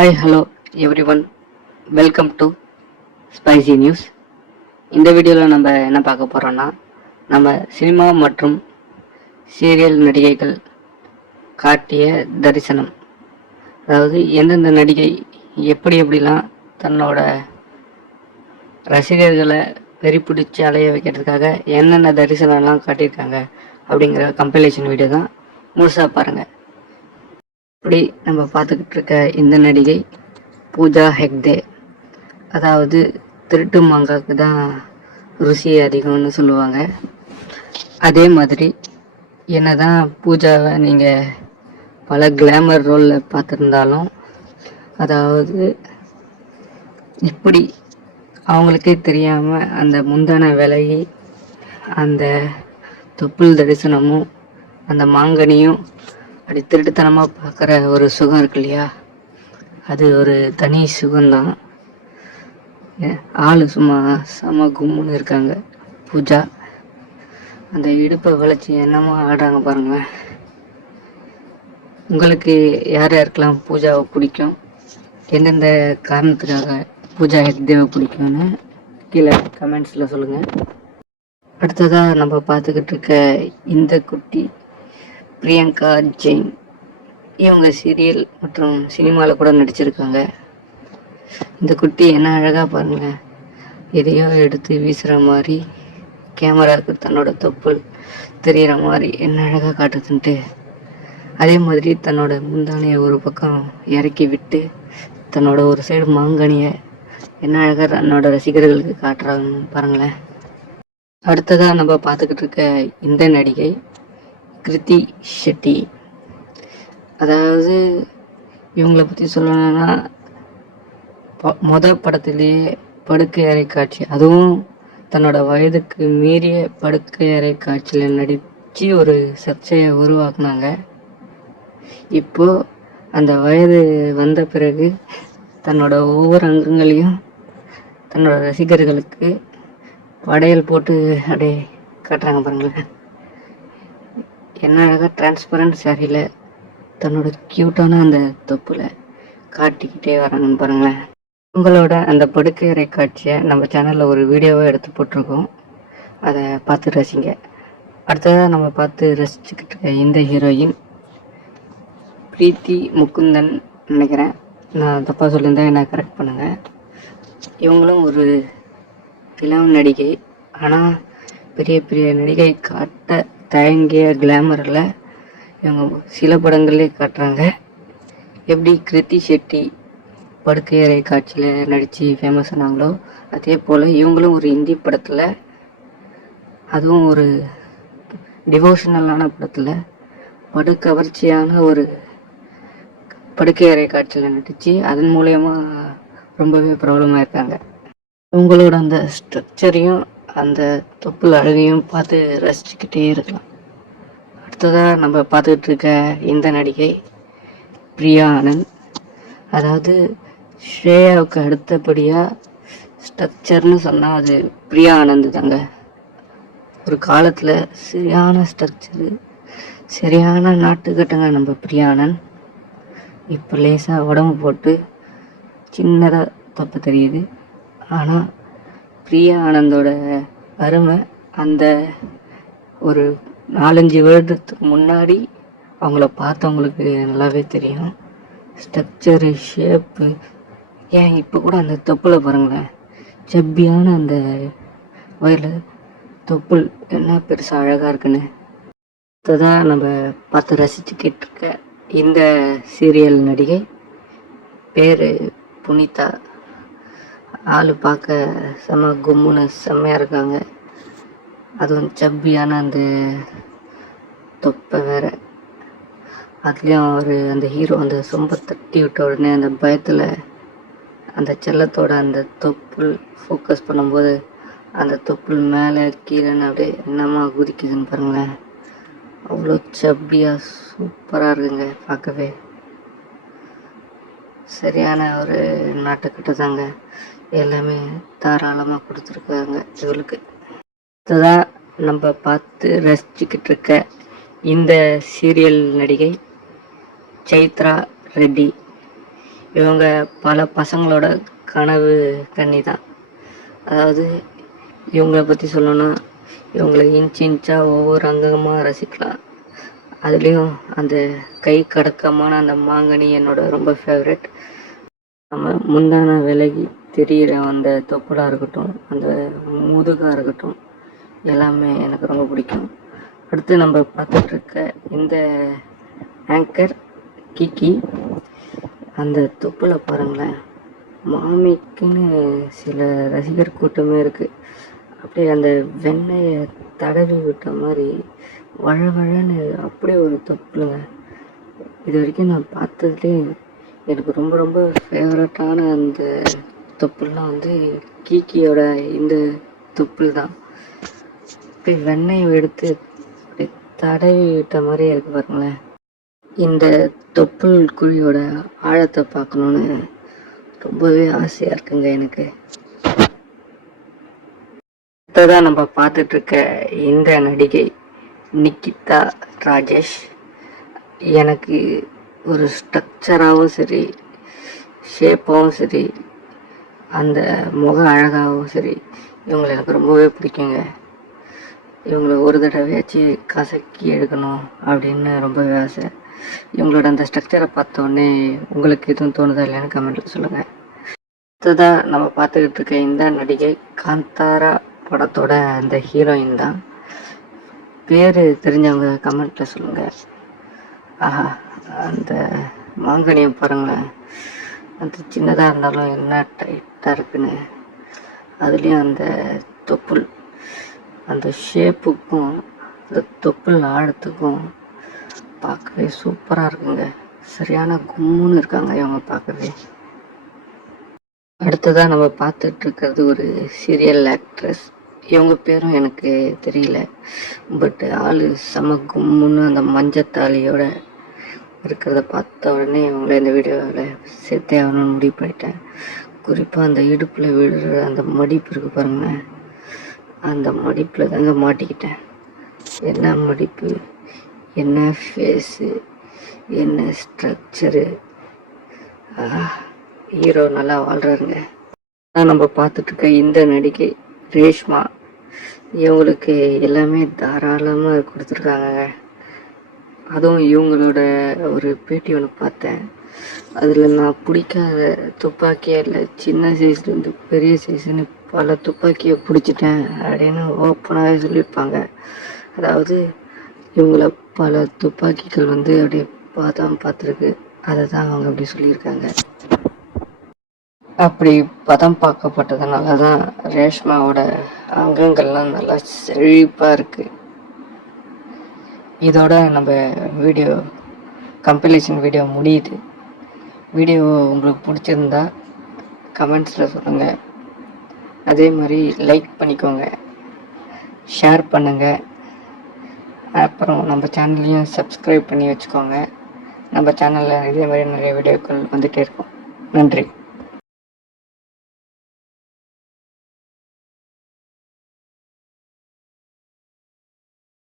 Hi hello every one, welcome to spicy news. இந்த வீடியோவில் நம்ம என்ன பார்க்க போகிறோன்னா, நம்ம சினிமா மற்றும் சீரியல் நடிகைகள் காட்டிய தரிசனம். அதாவது எந்தெந்த நடிகை எப்படிலாம் தன்னோட ரசிகர்களை வெறி பிடிச்சி அலைய வைக்கிறதுக்காக என்னென்ன தரிசனம்லாம் காட்டியிருக்காங்க அப்படிங்கிற கம்பைலேஷன் வீடியோ தான். முழுசாக பாருங்கள். இப்படி நம்ம பார்த்துக்கிட்டு இருக்க இந்த நடிகை பூஜா ஹெக்டே. அதாவது திருட்டு மாங்காய்க்கு தான் ருசி அதிகம்னு சொல்லுவாங்க. அதே மாதிரி என்னதான் பூஜாவை நீங்கள் பல கிளாமர் ரோலில் பார்த்துருந்தாலும், அதாவது இப்படி அவங்களுக்கே தெரியாமல் அந்த முந்தான விலகி அந்த தொப்புள் தரிசனமும் அந்த மாங்கனியும் அப்படி திருட்டுத்தனமாக பார்க்குற ஒரு சுகம் இருக்கு இல்லையா, அது ஒரு தனி சுகம்தான். ஆள் சும்மா செம கும்முன்னு இருக்காங்க பூஜா. அந்த இடுப்பை வளைச்சி என்னமோ ஆடுறாங்க பாருங்களேன். உங்களுக்கு யார் யாருக்கெல்லாம் பூஜாவை பிடிக்கும், எந்தெந்த காரணத்துக்காக பூஜா ஹெக்டேவை பிடிக்கும்னு கீழே கமெண்ட்ஸில் சொல்லுங்கள். அடுத்ததாக நம்ம பார்த்துக்கிட்டு இருக்க இந்த குட்டி பிரியங்கா ஜெயின். இவங்க சீரியல் மற்றும் சினிமாவில் கூட நடிச்சிருக்காங்க. இந்த குட்டி என்ன அழகாக பாருங்க, எதையோ எடுத்து வீசுகிற மாதிரி கேமராவுக்கு தன்னோட தொப்புள் தெரிகிற மாதிரி என்ன அழகாக காட்டுதுன்ட்டு. அதே மாதிரி தன்னோட முந்தானையை ஒரு பக்கம் இறக்கி விட்டு தன்னோட ஒரு சைடு மாங்கனியை என்ன அழகாக தன்னோட ரசிகர்களுக்கு காட்டுறாங்கன்னு பாருங்களேன். அடுத்ததாக நம்ம பார்த்துக்கிட்டு இருக்க இந்த நடிகை கிருத்தி ஷெட்டி. அதாவது இவங்களை பற்றி சொல்லணும்னா, மொதல் படத்துலேயே படுக்கை அறை காட்சி, அதுவும் தன்னோட வயதுக்கு மீறிய படுக்கை அறை காட்சியில் நடித்து ஒரு சர்ச்சையை உருவாக்குனாங்க. இப்போது அந்த வயது வந்த பிறகு தன்னோட ஒவ்வொரு அங்கங்களையும் தன்னோட ரசிகர்களுக்கு படையல் போட்டு அப்படியே காட்டுறாங்க பாருங்களேன். என்ன அழகாக டிரான்ஸ்பரண்ட் சாரியில் தன்னோட க்யூட்டான அந்த தொப்புல காட்டிக்கிட்டே வராங்கன்னு பாருங்களேன். உங்களோட அந்த படுக்கை அறை காட்சியை நம்ம சேனலில் ஒரு வீடியோவை எடுத்து போட்டிருக்கோம், அதை பார்த்து ரசிங்க. அடுத்ததாக நம்ம பார்த்து ரசிச்சுக்கிட்டு இருக்க இந்த ஹீரோயின் பிரீத்தி முகுந்தன் நினைக்கிறேன். நான் தப்பாக சொல்லியிருந்தேன், என்ன கரெக்ட் பண்ணுங்கள். இவங்களும் ஒரு இளம் நடிகை. ஆனால் பெரிய பெரிய நடிகை காட்ட தயங்கிய கிளாமரில் இவங்க சில படங்களே காட்டுறாங்க. எப்படி கிருத்தி ஷெட்டி படுக்கை அறை காட்சியில் நடித்து ஃபேமஸ் ஆனாங்களோ, அதே போல் இவங்களும் ஒரு இந்தி படத்தில், அதுவும் ஒரு டிவோஷனலான படத்தில் படுகவர்ச்சியான ஒரு படுக்கை அறை காட்சியில் நடித்து அதன் மூலயமா ரொம்பவே ப்ராப்ளமாக இருக்காங்க. உங்களோட அந்த ஸ்ட்ரக்சரையும் அந்த தொப்புள் அழகையும் பார்த்து ரசிச்சுக்கிட்டே இருக்கலாம். அடுத்ததாக நம்ம பார்த்துக்கிட்டு இருக்க இந்த நடிகை பிரியா ஆனந்த். அதாவது ஸ்ரேயாவுக்கு அடுத்தபடியாக ஸ்ட்ரக்சர்னு சொன்னால் அது பிரியா ஆனந்த் தாங்க. ஒரு காலத்தில் சரியான ஸ்ட்ரக்சரு, சரியான நாட்டுக்கட்டுங்க நம்ம பிரியா ஆனந்த். இப்போ லேசாக உடம்பு போட்டு சின்னதாக தொப்பை தெரியுது. ஆனால் பிரியா ஆனந்தோட அருமை அந்த ஒரு 4-5 வருடத்துக்கு முன்னாடி அவங்கள பார்த்தவங்களுக்கு நல்லாவே தெரியும். ஸ்ட்ரக்சரு, ஷேப்பு, ஏன் இப்போ கூட அந்த தொப்புளை பாருங்களேன், செப்பியான அந்த வயலில் தொப்புள் என்ன பெருசாக அழகாக இருக்குன்னு. அதுதான் நம்ம பார்த்து ரசிச்சுக்கிட்டு இருக்க இந்த சீரியல் நடிகை பேர் புனிதா. ஆள் பார்க்க செம்ம கும்முன்னு செம்மையாக இருக்காங்க. அதுவும் சப்பியான அந்த தொப்பை வேறு. அதுலேயும் அவர் அந்த ஹீரோ அந்த சொம்பை தட்டி விட்ட உடனே அந்த பயத்தில் அந்த செல்லத்தோட அந்த தொப்புள் ஃபோக்கஸ் பண்ணும்போது அந்த தொப்புள் மேலே கீழேன்னு அப்படியே என்னமா குதிக்குதுன்னு பாருங்களேன். அவ்வளோ சப்பியாக சூப்பராக இருக்குங்க பார்க்கவே. சரியான ஒரு நாட்டுக்கிட்ட தாங்க எல்லாமே தாராளமாக கொடுத்துருக்காங்க இவளுக்கு. அடுத்ததாக நம்ம பார்த்து ரசிச்சுக்கிட்டு இருக்க இந்த சீரியல் நடிகை சைத்ரா ரெட்டி. இவங்க பல பசங்களோட கனவு கன்னி தான். அதாவது இவங்களை பற்றி சொல்லணும்னா இவங்களை இன்ச் இன்ச்சாக ஒவ்வொரு அங்கமாக ரசிக்கலாம். அதுலேயும் அந்த கை கடக்கமான அந்த மாங்கனி என்னோட ரொம்ப ஃபேவரெட். நம்ம முந்தான விலகி தெரிகிற அந்த தொப்புளாக இருக்கட்டும், அந்த முதுகாக இருக்கட்டும், எல்லாமே எனக்கு ரொம்ப பிடிக்கும். அடுத்து நம்ம பார்த்துட்ருக்க இந்த ஆங்கர் கிக்கி, அந்த தொப்புளை பாருங்களேன், மாமிக்குன்னு சில ரசிகர் கூட்டமே இருக்குது. அப்படியே அந்த வெண்ணெயை தடவி விட்ட மாதிரி வழவழன்னு அப்படியே ஒரு தொப்புளுங்க. இது வரைக்கும் நான் பார்த்ததுலேயே எனக்கு ரொம்ப ரொம்ப ஃபேவரட்டான அந்த தொப்புள்லாம் வந்து கீக்கியோட இந்த தொப்புள் தான். அப்படியே வெண்ணெயை எடுத்து அப்படியே தடவி விட்ட மாதிரியே இருக்குது பாருங்களேன். இந்த தொப்புள் குழியோட ஆழத்தை பார்க்கணுன்னு ரொம்பவே ஆசையாக இருக்குங்க எனக்கு. அடுத்ததான் நம்ம பார்த்துட்ருக்க இந்த நடிகை நிக்கிதா ராஜேஷ். எனக்கு ஒரு ஸ்ட்ரக்சராகவும் சரி, ஷேப்பாகவும் சரி, அந்த முக அழகாகவும் சரி, இவங்களை எனக்கு ரொம்பவே பிடிக்குங்க. இவங்களை ஒரு தடவையாச்சு கசக்கி எடுக்கணும் அப்படின்னு ரொம்பவே ஆசை. இவங்களோட அந்த ஸ்ட்ரக்சரை பார்த்தோன்னே உங்களுக்கு எதுவும் தோணுதா இல்லைன்னு கமெண்ட்டில் சொல்லுங்கள். அடுத்ததாக நம்ம பார்த்துக்கிட்டு இருக்க இந்த நடிகை காந்தாரா படத்தோட அந்த ஹீரோயின் தான். பேர் தெரிஞ்சவங்க கமெண்ட்டில் சொல்லுங்கள். ஆஹா, அந்த மாங்கனியை பாருங்களேன், அது சின்னதாக இருந்தாலும் என்ன டைட்டாக இருக்குன்னு. அதுலேயும் அந்த தொப்புள், அந்த ஷேப்புக்கும் அந்த தொப்புள் ஆழத்துக்கும் பார்க்கவே சூப்பராக இருக்குங்க. சரியான கும்முன்னு இருக்காங்க இவங்க பார்க்கவே. அடுத்ததாக நம்ம பார்த்துட்ருக்கிறது ஒரு சீரியல் ஆக்ட்ரஸ். இவங்க பேரும் எனக்கு தெரியல, பட் ஆள் செம கும்முன்னு அந்த மஞ்சத்தாலியோட இருக்கிறத பார்த்த உடனே இவங்கள இந்த வீடியோவில் சேர்த்தே ஆகணும்னு முடிவு பண்ணிட்டேன். குறிப்பாக அந்த இடுப்பில் விழுற அந்த மடிப்பு இருக்குது பாருங்களேன், அந்த மடிப்பில் தாங்க மாட்டிக்கிட்டேன். என்ன மடிப்பு, என்ன ஃபேஸு, என்ன ஸ்ட்ரக்சரு. ஹீரோ நல்லா வாழ்கிறாருங்க. நம்ம பார்த்துட்ருக்க இந்த நடிகை ரேஷ்மா. இவங்களுக்கு எல்லாமே தாராளமாக கொடுத்துருக்காங்க. அதுவும் இவங்களோட ஒரு பேட்டி ஒன்று பார்த்தேன். அதில் நான் பிடிக்காத துப்பாக்கியே இல்லை, சின்ன சைஸ்லேருந்து பெரிய சைஸ்ன்னு பல துப்பாக்கியை பிடிச்சிட்டேன் அப்படின்னு ஓப்பனாகவே சொல்லியிருப்பாங்க. அதாவது இவங்கள பல துப்பாக்கிகள் வந்து அப்படியே பார்த்துருக்கு, அதை தான் அவங்க அப்படி சொல்லியிருக்காங்க. அப்படி பதம் பார்க்கப்பட்டதுனால தான் ரேஷ்மாவோட அங்கங்கள்லாம் நல்லா செழிப்பாக இருக்குது. இதோட நம்ம வீடியோ கம்பைலேஷன் வீடியோ முடியுது. வீடியோ உங்களுக்கு பிடிச்சிருந்தா கமெண்ட்ஸில் சொல்லுங்கள். அதே மாதிரி லைக் பண்ணிக்கோங்க, ஷேர் பண்ணுங்கள். அப்புறம் நம்ம சேனல்லையும் சப்ஸ்கிரைப் பண்ணி வச்சுக்கோங்க. நம்ம சேனலில் இதே மாதிரி நிறைய வீடியோக்கள் வந்துகிட்டே இருக்கும். நன்றி.